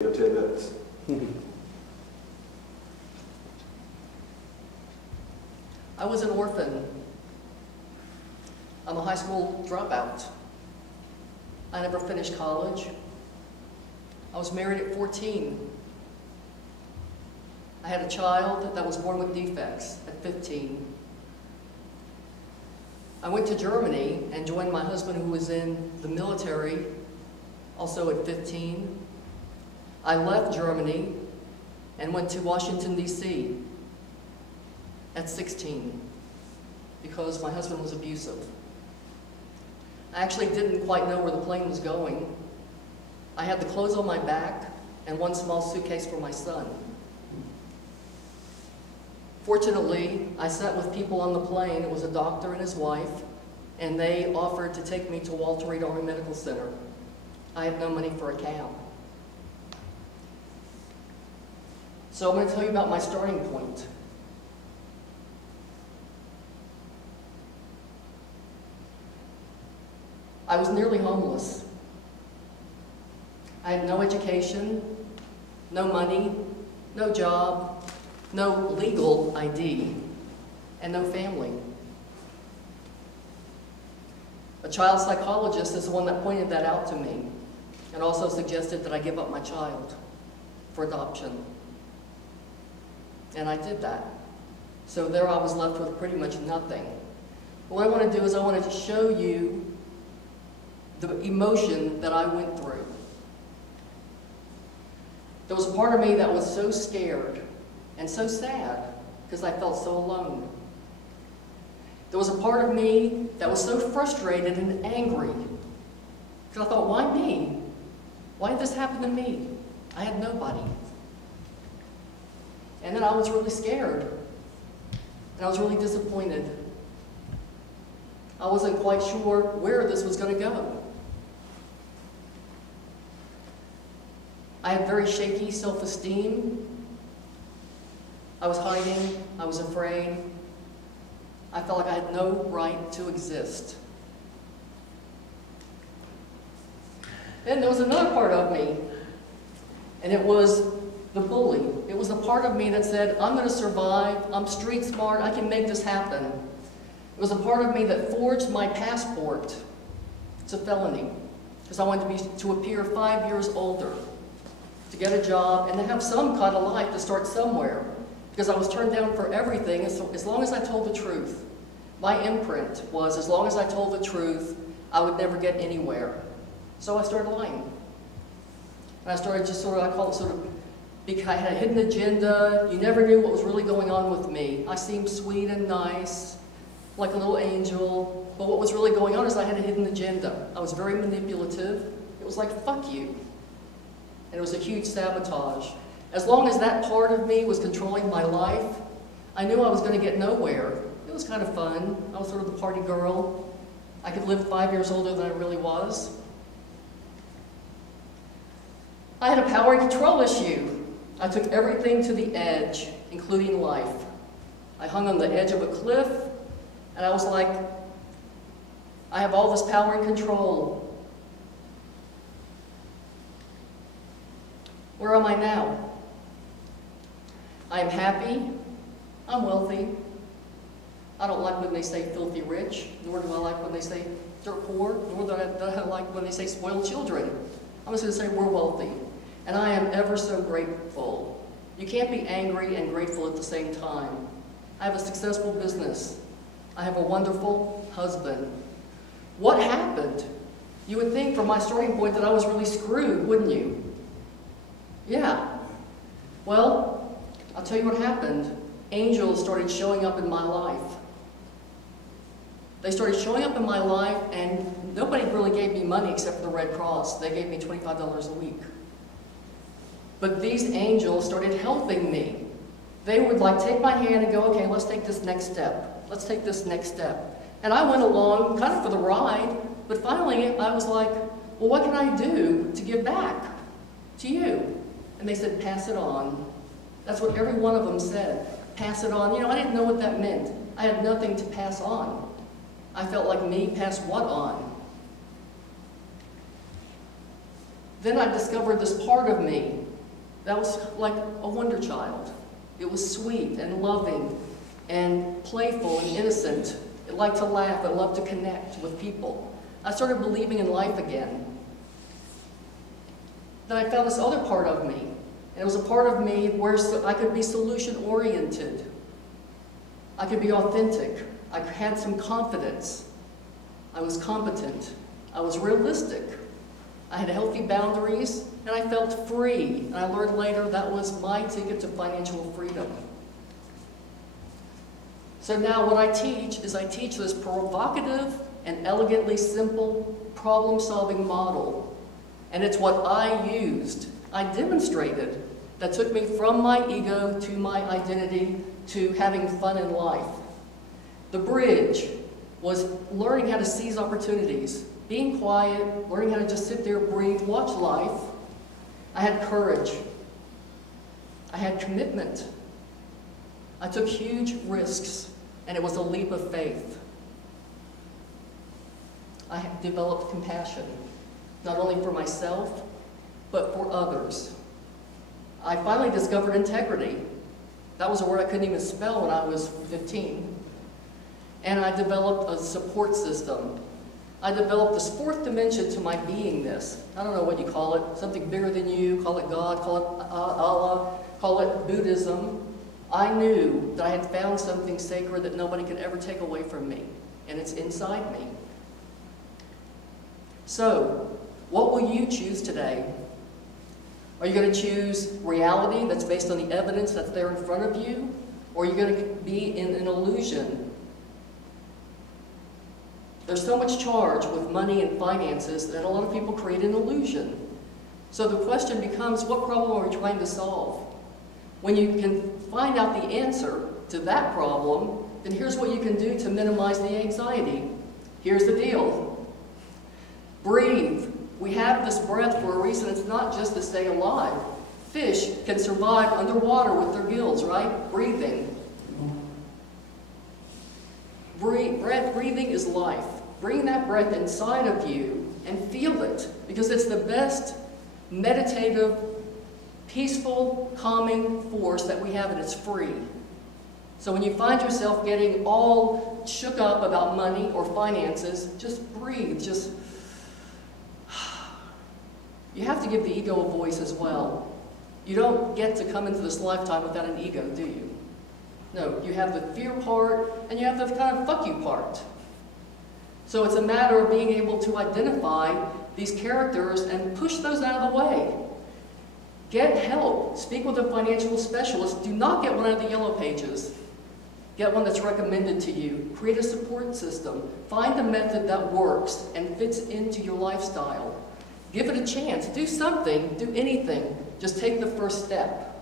10 minutes. I was an orphan. I'm a high school dropout. I never finished college. I was married at 14. I had a child that was born with defects at 15. I went to Germany and joined my husband, who was in the military, also at 15. I left Germany and went to Washington, D.C. at 16 because my husband was abusive. I actually didn't quite know where the plane was going. I had the clothes on my back and one small suitcase for my son. Fortunately, I sat with people on the plane. It was a doctor and his wife, and they offered to take me to Walter Reed Army Medical Center. I had no money for a cab. So I'm going to tell you about my starting point. I was nearly homeless. I had no education, no money, no job, no legal ID, and no family. A child psychologist is the one that pointed that out to me and also suggested that I give up my child for adoption. And I did that. So there I was left with pretty much nothing. What I want to do is I want to show you the emotion that I went through. There was a part of me that was so scared and so sad because I felt so alone. There was a part of me that was so frustrated and angry because I thought, why me? Why did this happen to me? I had nobody. And then I was really scared, and I was really disappointed. I wasn't quite sure where this was going to go. I had very shaky self-esteem. I was hiding. I was afraid. I felt like I had no right to exist. Then there was another part of me, and it was the bully. It was the part of me that said, I'm going to survive, I'm street smart, I can make this happen. It was a part of me that forged my passport. It's a felony, because I wanted to appear 5 years older, to get a job, and to have some kind of life, to start somewhere, because I was turned down for everything as long as I told the truth. My imprint was, as long as I told the truth, I would never get anywhere. So I started lying. And I started just sort of, I call it sort of, I had a hidden agenda. You never knew what was really going on with me. I seemed sweet and nice, like a little angel. But what was really going on is I had a hidden agenda. I was very manipulative. It was like, fuck you. And it was a huge sabotage. As long as that part of me was controlling my life, I knew I was going to get nowhere. It was kind of fun. I was sort of the party girl. I could live 5 years older than I really was. I had a power and control issue. I took everything to the edge, including life. I hung on the edge of a cliff, and I was like, I have all this power and control. Where am I now? I am happy. I'm wealthy. I don't like when they say filthy rich, nor do I like when they say dirt poor, nor do I like when they say spoiled children. I'm just going to say we're wealthy. And I am ever so grateful. You can't be angry and grateful at the same time. I have a successful business. I have a wonderful husband. What happened? You would think from my starting point that I was really screwed, wouldn't you? Yeah. Well, I'll tell you what happened. Angels started showing up in my life. They started showing up in my life, and nobody really gave me money except for the Red Cross. They gave me $25 a week. But these angels started helping me. They would like take my hand and go, okay, let's take this next step. Let's take this next step. And I went along kind of for the ride, but finally I was like, well, what can I do to give back to you? And they said, pass it on. That's what every one of them said. Pass it on. You know, I didn't know what that meant. I had nothing to pass on. I felt like me, pass what on? Then I discovered this part of me That was like a wonder child. It was sweet and loving and playful and innocent. It liked to laugh. It loved to connect with people. I started believing in life again. Then I found this other part of me. And it was a part of me where I could be solution-oriented. I could be authentic. I had some confidence. I was competent. I was realistic. I had healthy boundaries, and I felt free. And I learned later that was my ticket to financial freedom. So now what I teach is I teach this provocative and elegantly simple problem-solving model. And it's what I used, I demonstrated, that took me from my ego to my identity to having fun in life. The bridge was learning how to seize opportunities, being quiet, learning how to just sit there, breathe, watch life. I had courage. I had commitment. I took huge risks, and it was a leap of faith. I developed compassion, not only for myself, but for others. I finally discovered integrity. That was a word I couldn't even spell when I was 15. And I developed a support system. I developed this fourth dimension to my beingness. I don't know what you call it, something bigger than you, call it God, call it Allah, call it Buddhism. I knew that I had found something sacred that nobody could ever take away from me, and it's inside me. So, what will you choose today? Are you going to choose reality that's based on the evidence that's there in front of you? Or are you going to be in an illusion? There's so much charge with money and finances that a lot of people create an illusion. So the question becomes, what problem are we trying to solve? When you can find out the answer to that problem, then here's what you can do to minimize the anxiety. Here's the deal. Breathe. We have this breath for a reason. It's not just to stay alive. Fish can survive underwater with their gills, right? Breathing. Breathing is life. Bring that breath inside of you and feel it, because it's the best meditative, peaceful, calming force that we have, and it's free. So when you find yourself getting all shook up about money or finances, just breathe, just... You have to give the ego a voice as well. You don't get to come into this lifetime without an ego, do you? No, you have the fear part, and you have the kind of fuck you part. So it's a matter of being able to identify these characters and push those out of the way. Get help. Speak with a financial specialist. Do not get one out of the yellow pages. Get one that's recommended to you. Create a support system. Find a method that works and fits into your lifestyle. Give it a chance. Do something. Do anything. Just take the first step.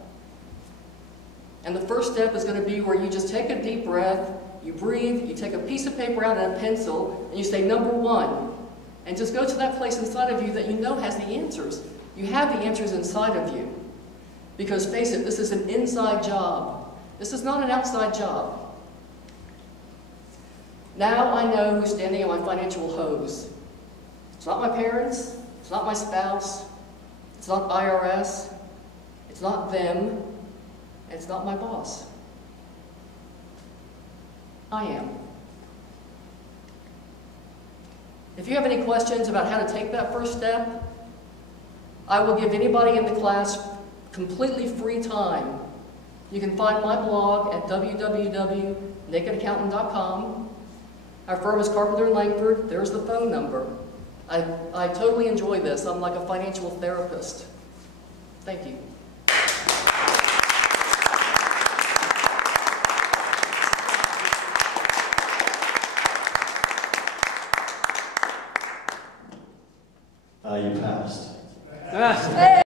And the first step is going to be where you just take a deep breath, you breathe, you take a piece of paper out and a pencil, and you say number 1. And just go to that place inside of you that you know has the answers. You have the answers inside of you. Because face it, this is an inside job. This is not an outside job. Now I know who's standing on my financial hose. It's not my parents. It's not my spouse. It's not IRS. It's not them. And it's not my boss. I am. If you have any questions about how to take that first step, I will give anybody in the class completely free time. You can find my blog at www.nakedaccountant.com. Our firm is Carpenter & Langford. There's the phone number. I totally enjoy this. I'm like a financial therapist. Thank you. You passed.